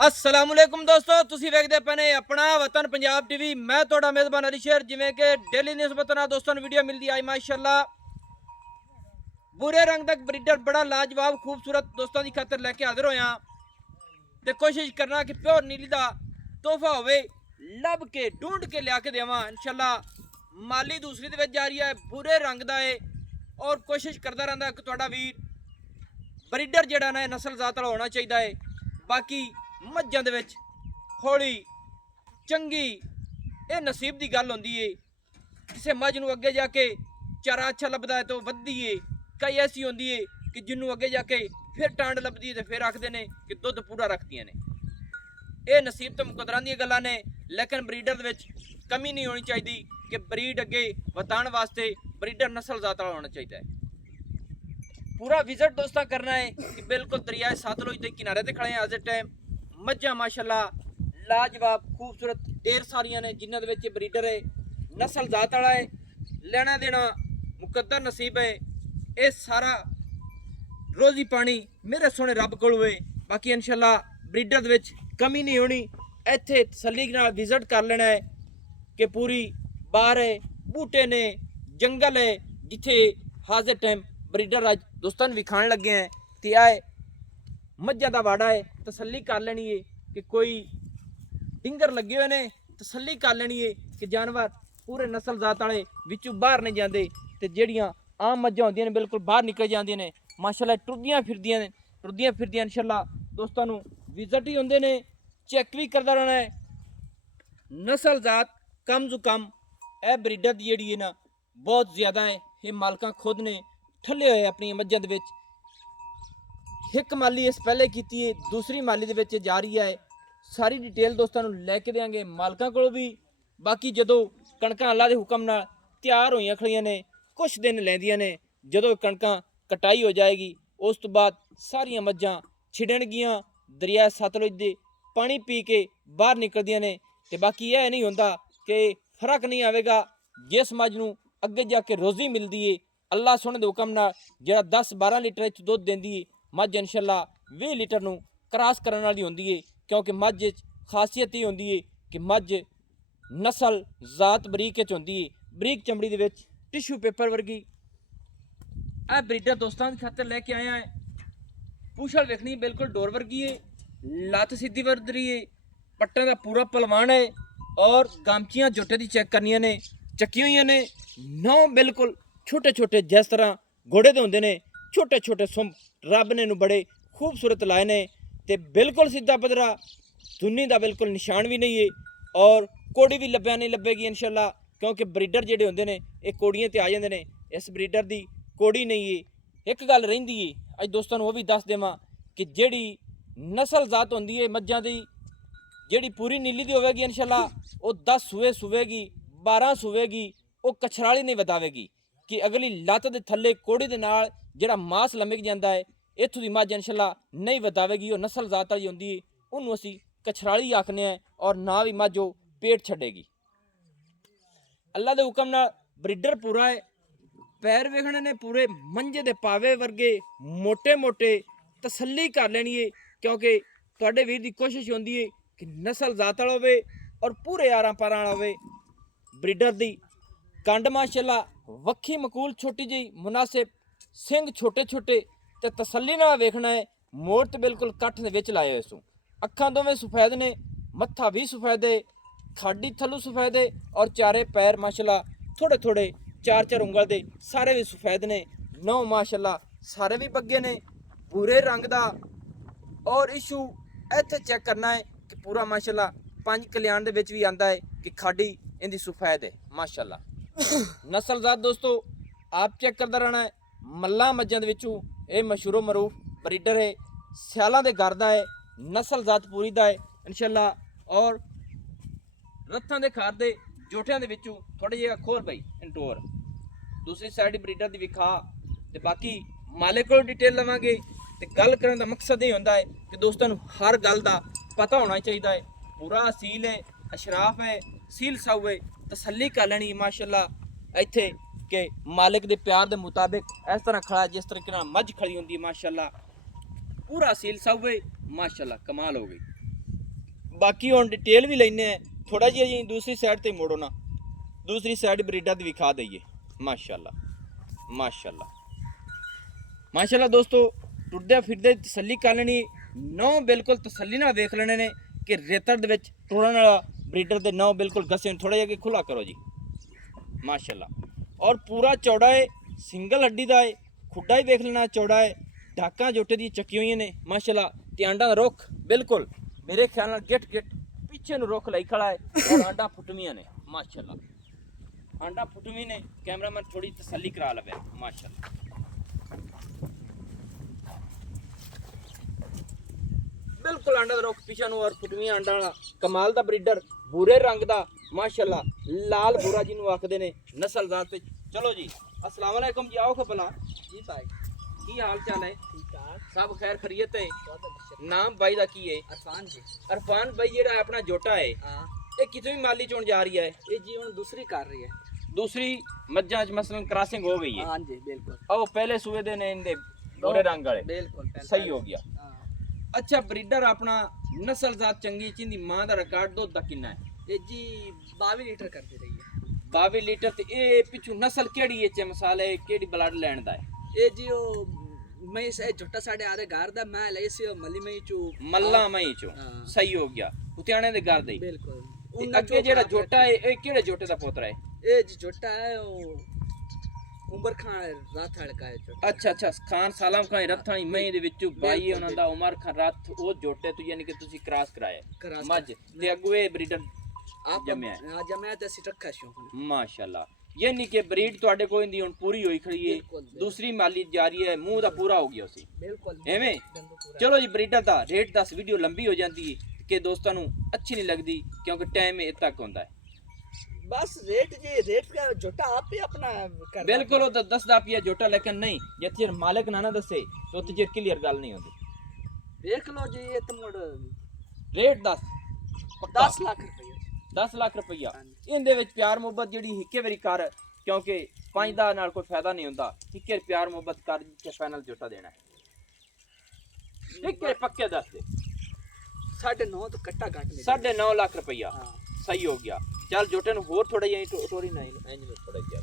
अस्सलामुअलैकुम दोस्तों, तुसी वेखदे पने अपना वतन पंजाब टीवी। मैं थोड़ा मेज़बान अली शेर। जिवें कि डेली निस्बत नाल दोस्तों नूं वीडियो मिलदी आई माशाअल्लाह बुरे रंग दा ब्रीडर बड़ा लाजवाब खूबसूरत दोस्तों की खातर लैके हाजिर होया ते कोशिश करना कि प्योर नीली दा तोहफा होवे, लभ के ढूंढ के लिया के देवां इंशाअल्लाह। माली दूसरी दे विच जा रही है, बुरे रंग दा है और कोशिश करदा रहिंदा कि तुहाडा वीर ब्रीडर जिहड़ा ना नस्ल जात वाला होना चाहिए है। बाकी मझां दे विच हौली चंगी ये नसीब की गल होंदी है। किसी मझ नूं अगे जाके चारा अच्छा लभदा है तो वधदी है, कई ऐसी होंदी है कि जिन्हों अगे जाके फिर टांड लभदी है तो फिर आखदे ने कि दुध पूरा रखदियां ने। ये नसीब तो मुकदरां दी गल्लां ने, लेकिन ब्रीडर दे विच कमी नहीं होनी चाहिए कि ब्रीड अगे वधाउण वास्ते ब्रीडर नस्ल जात वाला होना चाहिए है। पूरा विजिट दोस्तां करना है कि बिल्कुल दरिया सतलुज के किनारे ते खड़े हैं अज टाइम। मझां माशाअल्लाह लाजवाब खूबसूरत ढेर सारियां ने जिन्हां दे विच ब्रीडर है नस्ल जात वाला है। लेना देना मुकद्दर नसीब है। ये सारा रोजी पानी मेरे सोने रब कोल होए। बाकी इंशाअल्लाह ब्रीडर दे विच कमी नहीं होनी। इत्थे तसल्ली नाल विजिट कर लेना है कि पूरी बार है, बूटे ने, जंगल है जिथे हाजिर टाइम ब्रीडर अज दोस्तों विखाण लगे हैं। तो आए मझां दा वाड़ा है, तसल्ली कर लेनी है कि कोई डिंगर लगे हुए ने, तसल्ली कर लेनी है कि जानवर पूरे नस्ल जात वाले विचों बाहर नहीं जाते। तो जिहड़ियां आम मझां होंदियां ने बिल्कुल बाहर निकल जांदियां ने माशाअल्लाह, टुरदियां फिरदियां इंशाअल्लाह दोस्तों नूं विजिट ही होंदे ने, चेक भी करदा रहना है। नस्ल जात कम जो कम ए ब्रीडर दी जिहड़ी है ना बहुत ज़्यादा है। ये मालकां खुद ने ठल्ले होए अपनी मझां दे विच। एक माली इस पहले की है, दूसरी माली दे विच जा रही है। सारी डिटेल दोस्तों नूं लैके देंगे मालकां कोलों भी। बाकी जदों कणकां अल्लाह दे हुक्म नाल तैयार होईयां खड़ियां ने, कुछ दिन लैंदियां ने। जदों कणकां कटाई हो जाएगी उस तो बाद सारियां मझां छिड़नगियां, दरिया सतलुज दे पानी पी के बाहर निकलदियां ने। ते बाकी यह नहीं होंदा कि फर्क नहीं आवेगा जिस मझ नूं अगे जाके रोजी मिलती है अल्लाह सोहणे दे हुक्म नाल जिहड़ा 10-12 लीटर इच दुध देंदी है मझ इंशाअल्लाह 20 लीटर नूं क्रॉस करने वाली होंदी है। क्योंकि मझ खासियत ये होंदी है कि मझ नस्ल जात बरीक होंदी है, बरीक चमड़ी दे विच टिश्यू पेपर वर्गी। आ ब्रीडर दोस्तों की खातर लैके आया है। पूछल वेखनी बिल्कुल डोर वर्गी है, लत्त सीधी वध रही है, पट्टां दा पूरा पलवान है और गामचियां जोटे दी चेक करनियां ने, चक्की हुई ने। नौ बिल्कुल छोटे छोटे जिस तरह घोड़े दे होंदे ने, छोटे छोटे सुंभ रब ने बड़े खूबसूरत लाए ने। ते बिल्कुल सीधा पदरा, धुन्नी का बिल्कुल निशान भी नहीं है और कोड़ी भी लभ्या नहीं लभेगी इंशाअल्लाह। क्योंकि ब्रीडर जिहड़े होंदे ने ये कोड़ियां ते आ जांदे ने, इस ब्रीडर दी कोड़ी नहीं है। एक गल रहिंदी है अज दोस्तों नूं वो भी दस देवां कि जिहड़ी नस्ल जात होंदी है मझां दी, जिहड़ी पूरी नीली दी होवेगी इंशाअल्लाह वो 10 सूए सुवेगी, 12 सुवेगी, वो कछराली नहीं वधावेगी कि अगली लत्त दे थल्ले कोड़ी दे नाल जिहड़ा मास लमिक जांदा है इत्थों दी मझ इंशाअल्लाह नहीं वधावेगी। वो नस्ल जात वाली होंदी है, उन्होंने असीं कछराली आखने हैं और ना भी मझ वो पेट छड्डेगी। अल्लाह दे हुक्म नाल ब्रीडर पूरा है। पैर वेखने ने पूरे मंजे दे पावे वर्गे मोटे मोटे, तसल्ली कर लेनी है क्योंकि तुहाडे वीर दी कोशिश होंदी है कि नस्ल जात वाला होवे और पूरे 11-12 वाला होवे। ब्रीडर दी कंड माशाअल्लाह वक्खी मकूल छोटी जी मुनासिब, सिंग छोटे छोटे ते तसल्ली नाल वेखना है। मोड़ तो बिल्कुल कट्ठ दे विच लाए हुए सू, अखां दोवें सफेद ने, मत्था भी सफेद है, खाडी थल्लों सफेद है और चारे पैर माशाअल्लाह थोड़े थोड़े 4-4 उंगल दे सारे भी सफेद ने। नौ माशाअल्लाह सारे भी बग्गे ने भूरे रंग दा। और इशू इत्थे चेक करना है कि पूरा माशाअल्लाह 5 कल्याण दे विच भी आंदा है कि खाडी इंदी सफेद है माशाअल्लाह। नस्ल जात दोस्तों आप चेक करता रहना है। मल्ला मझां दे विचों ये मशहूरो मरूफ ब्रीडर है, सियालां दे घर दा है, नस्ल जात पूरी दा है इंशाअल्लाह। और रत्थां दे खार दे जोटियां दे विचों थोड़े जिहा खोल पई इंटोर दूसरी साइड ब्रीडर दी विखा। ते बाकी मालिक कोल डिटेल लवांगे। ते गल करन दा मकसद ये होंदा है कि दोस्तों नूं हर गल दा पता होना चाहिए है। पूरा असील है, अशराफ है, सील साऊ है, तसल्ली कर लैनी माशाअल्लाह इत्थे कि मालिक दे प्यार दे मुताबिक इस तरह खड़ा जिस तरीके नाल मझ खड़ी होंदी है माशाअल्लाह। पूरा असील साऊ है माशाअल्लाह, कमाल हो गई। ਬਾਕੀ ਹੁਣ ਡਿਟੇਲ ਵੀ ਲੈਨੇ ਆ ਥੋੜਾ ਜਿਹਾ ਜੀ ਦੂਸਰੀ ਸਾਈਡ ਤੇ ਮੋੜੋ ਨਾ ਦੂਸਰੀ ਸਾਈਡ ਬਰੀਡਾਂ ਦੀ ਵਿਖਾ ਦਈਏ ਮਾਸ਼ਾਅੱਲਾ ਮਾਸ਼ਾਅੱਲਾ ਮਾਸ਼ਾਅੱਲਾ ਦੋਸਤੋ ਟੁੱਟਦੇ ਫਿਰਦੇ ਤਸੱਲੀ ਕਰ ਲੈਣੀ ਨੌ ਬਿਲਕੁਲ ਤਸੱਲੀ ਨਾਲ ਵੇਖ ਲੈਣੇ ਨੇ ਕਿ ਰੇਤੜ ਦੇ ਵਿੱਚ ਟੋੜਨ ਵਾਲਾ ਬਰੀਡਰ ਦੇ ਨੌ ਬਿਲਕੁਲ ਗੱਸੇ ਥੋੜਾ ਜਿਹਾ ਕਿ ਖੁੱਲਾ ਕਰੋ ਜੀ ਮਾਸ਼ਾਅੱਲਾ ਔਰ ਪੂਰਾ ਚੌੜਾ ਹੈ ਸਿੰਗਲ ਹੱਡੀ ਦਾ ਹੈ ਖੁੱਡਾ ਹੀ ਵੇਖ ਲੈਣਾ ਚੌੜਾ ਹੈ ਢਾਕਾਂ ਜੋਟੇ ਦੀ ਚੱਕੀ ਹੋਈਆਂ ਨੇ ਮਾਸ਼ਾਅੱਲਾ ਤੇ ਆਂਡਾ ਦਾ ਰੁੱਖ ਬਿਲਕੁਲ ਮੇਰੇ ਖਿਆਲ ਨਾਲ ਗਿੱਟ ਪਿੱਛੇ ਨੂੰ ਰੁੱਖ ਲਈ ਖੜਾ ਹੈ ਔਰ ਆਂਡਾ ਫੁੱਟਵੀਆਂ ਨੇ ਮਾਸ਼ਾਅੱਲਾ ਆਂਡਾ ਫੁੱਟਵੀਂ ਨੇ ਕੈਮਰਾਮੈਨ ਥੋੜੀ ਤਸੱਲੀ ਕਰਾ ਲਵੇ ਮਾਸ਼ਾਅੱਲਾ ਬਿਲਕੁਲ ਆਂਡਾ ਦਾ ਰੁੱਖ ਪਿੱਛੇ ਨੂੰ ਔਰ ਫੁੱਟਵੀਂ ਆਂਡਾ ਵਾਲਾ ਕਮਾਲ ਦਾ ਬਰੀਡਰ ਬੂਰੇ ਰੰਗ ਦਾ ਮਾਸ਼ਾਅੱਲਾ ਲਾਲ ਬੂਰਾ ਜਿਹਨੂੰ ਆਖਦੇ ਨੇ ਨਸਲਜ਼ਾਤ ਵਿੱਚ ਚਲੋ ਜੀ अस्सलाम वालेकुम जी आओ खपला जी भाई की हाल चाल है ठीक ठाक सब खैर खरीयत है बहुत अच्छा नाम भाई दा की है अरफान जी अरफान भाई जेड़ा अपना जोटा है हाँ ये कितनी माली चोन जा रही है ये जी हुन दूसरी कर रही है दूसरी मज्जा मसलन क्रॉसिंग हो गई है हाँ जी बिल्कुल और पहले सूबे दे ने इनदे गोरे रंग वाले बिल्कुल सही हो गया हाँ अच्छा ब्रीडर अपना नस्ल जात चंगी चिंदी मां दा रिकॉर्ड दुध दा किन्ना है ये जी 22 लीटर करती रही है 22 लीटर ते ए पिछू नस्ल केड़ी है चे मसाले केड़ी ब्लड लैंड दा है ये जी ओ मैं से झोटा साडे आरे घर दा मैं ले सी मली में चू मल्ला मई चो हाँ। सही हो गया उतियाने दे घर दे बिल्कुल ते अगे जेड़ा जोटा है ए केड़े जोटे दा पोतरा है ये जी झोटा है ओ उमर खान रात हड़का है झोटा अच्छा अच्छा खान सालम खान रथानी मई दे विचू भाई ਉਹਨਾਂ ਦਾ ਉਮਰ ਖਾਨ ਰਥ ਉਹ ਜੋਟੇ ਤੋਂ ਯਾਨੀ ਕਿ ਤੁਸੀਂ ਕ੍ਰਾਸ ਕਰਾਇਆ ਮੱਝ ਤੇ ਅਗਵੇ ਬਰੀਡਰ आप जमया हां जमया ते सी रखा शौक माशाल्लाह यानी कि ब्रीड ਤੁਹਾਡੇ ਕੋਲ ਇੰਦੀ ਹੁਣ ਪੂਰੀ ਹੋਈ ਖੜੀ ਹੈ बिल्कुल ਦੂਸਰੀ ਮਾਲੀ ਜਾਰੀ ਹੈ ਮੂੰਹ ਦਾ ਪੂਰਾ ਹੋ ਗਿਆ ਸੀ बिल्कुल ਐਵੇਂ दंदू पूरा ਚਲੋ ਜੀ ਬਰੀਡਰ ਦਾ ਰੇਟ 10 ਵੀਡੀਓ ਲੰਬੀ ਹੋ ਜਾਂਦੀ ਹੈ ਕਿ ਦੋਸਤਾਂ ਨੂੰ ਅੱਛੀ ਨਹੀਂ ਲੱਗਦੀ ਕਿਉਂਕਿ ਟਾਈਮ ਇਹ ਤੱਕ ਹੁੰਦਾ ਹੈ बस रेट जी रेट का झोटा आप ही अपना कर ਬਿਲਕੁਲ ਉਹ ਤਾਂ ਦੱਸਦਾ ਪਿਆ ਜੋਟਾ ਲੇਕਿਨ ਨਹੀਂ ਜੇ ਚਿਰ ਮਾਲਕ ਨਾ ਦੱਸੇ ਤਾਂ ਤੇ ਚਿਰ ਕਲੀਅਰ ਗੱਲ ਨਹੀਂ ਹੁੰਦੀ देख लो जी ये तुम ਰੇਟ 10 10 लाख रुपए 10 ਲੱਖ ਰੁਪਈਆ ਇਹਦੇ ਵਿੱਚ ਪਿਆਰ ਮੁਹੱਬਤ ਜਿਹੜੀ ਇੱਕੇ ਵਾਰੀ ਕਰ ਕਿਉਂਕਿ ਪੰਜ ਦਾ ਨਾਲ ਕੋਈ ਫਾਇਦਾ ਨਹੀਂ ਹੁੰਦਾ ਇੱਕੇ ਪਿਆਰ ਮੁਹੱਬਤ ਕਰ ਕੇ ਫਾਈਨਲ ਜੋਟਾ ਦੇਣਾ ਹੈ ਇੱਕੇ ਪੱਕੇ ਦੱਸ ਦੇ 9.5 तो कट्टा काट ले 9.5 ਲੱਖ ਰੁਪਈਆ हाँ ਸਹੀ ਹੋ ਗਿਆ ਚੱਲ ਜੋਟੇ ਨੂੰ ਹੋਰ ਥੋੜਾ ਜਿਹਾ ਟੋਰੀ ਨਹੀਂ ਇੰਜ ਨੂੰ ਥੋੜਾ ਜਿਹਾ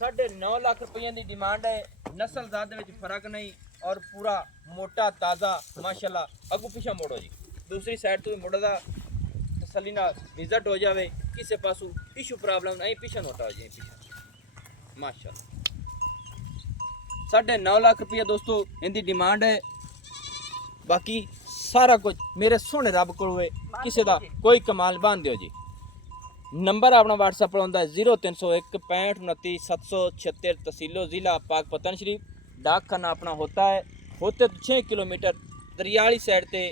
9.5 ਲੱਖ ਰੁਪਈਆ ਦੀ ਡਿਮਾਂਡ ਹੈ ਨਸਲ ਜ਼ਾਤ ਦੇ ਵਿੱਚ ਫਰਕ ਨਹੀਂ ਔਰ ਪੂਰਾ ਮੋਟਾ ਤਾਜ਼ਾ ਮਾਸ਼ਾਅੱਲਾ ਅੱਗੂ ਪਿਛਾ ਮੋੜੋ ਜੀ ਦੂਸਰੀ ਸਾਈਡ ਤੋਂ ਵੀ ਮੋੜਦਾ ਤਸੱਲੀ ਨਾਲ ਵਿਜ਼ਿਟ ਹੋ ਜਾਵੇ ਕਿਸੇ ਪਾਸੋਂ ਇਸ਼ੂ ਪ੍ਰੋਬਲਮ ਨਹੀਂ ਪਿਛਾ ਨੋਟਾ ਹੋ ਜਾਏ ਪਿਛਾ ਮਾਸ਼ਾਅੱਲਾ 9.5 ਲੱਖ ਰੁਪਈਆ ਦੋਸਤੋ ਇਹਦੀ ਡਿਮਾਂਡ ਹੈ ਬਾਕੀ ਸਾਰਾ ਕੁਝ ਮੇਰੇ ਸੋਹਣੇ ਰੱਬ ਕੋਲ ਹੋਏ ਕਿਸੇ ਦਾ ਕੋਈ ਕਮਾਲ ਬੰਨ ਦਿਓ ਜੀ ਨੰਬਰ ਆਪਣਾ WhatsApp पर ਹੁੰਦਾ 0301 6529 776 तहसीलो ज़िला पाक पतन शरीफ डाक खाना अपना होता है होते तो 6 किलोमीटर दरियाली साइड ते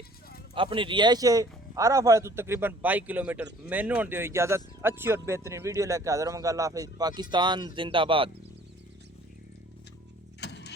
अपनी रिहाइश है आरा फाड़े तो तकरीबन 22 किलोमीटर मैनू होने दियो इजाज़त अच्छी और बेहतरीन वीडियो लेकर हाजिर होंगे अल्लाह हाफिज़ पाकिस्तान जिंदाबाद।